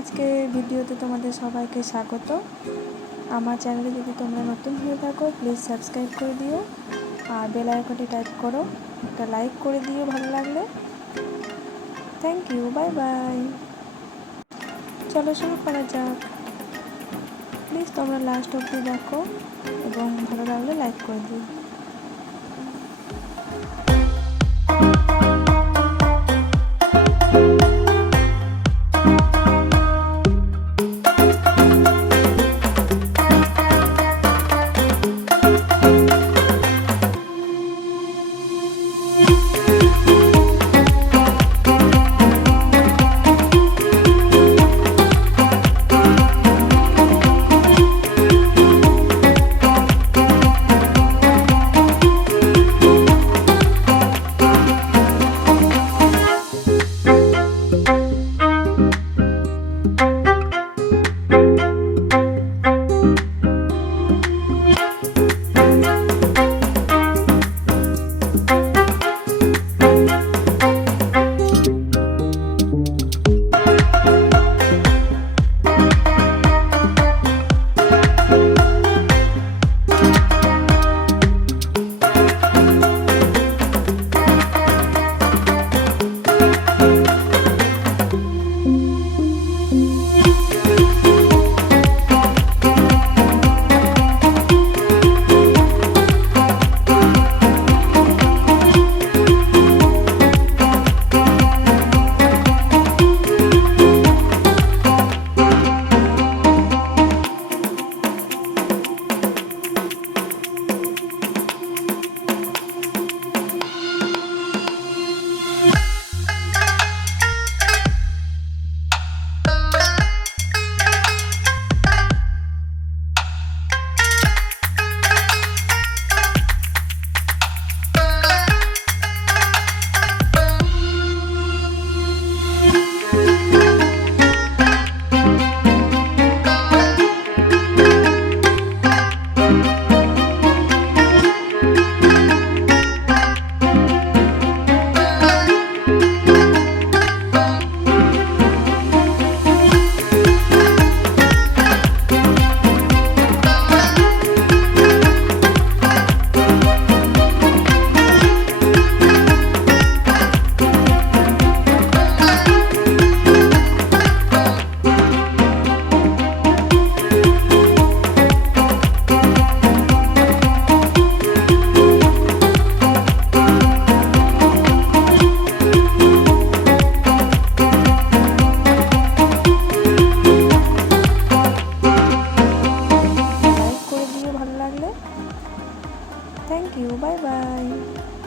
আজকে ভিডিওতে তোমাদের সবাইকে স্বাগত। আমার চ্যানেলে যদি তোমরা নতুন হয়ে থাকো প্লিজ সাবস্ক্রাইব করে দিও আর বেল আইকনটি টাইপ করো, একটা লাইক করে দিও ভালো লাগলে। Thank you, bye bye. চলো শুরু করা যাক। প্লিজ তোমরা লাস্ট অবধি দেখো এবং ভালো লাগলে লাইক করে দিও। Thank you, bye bye.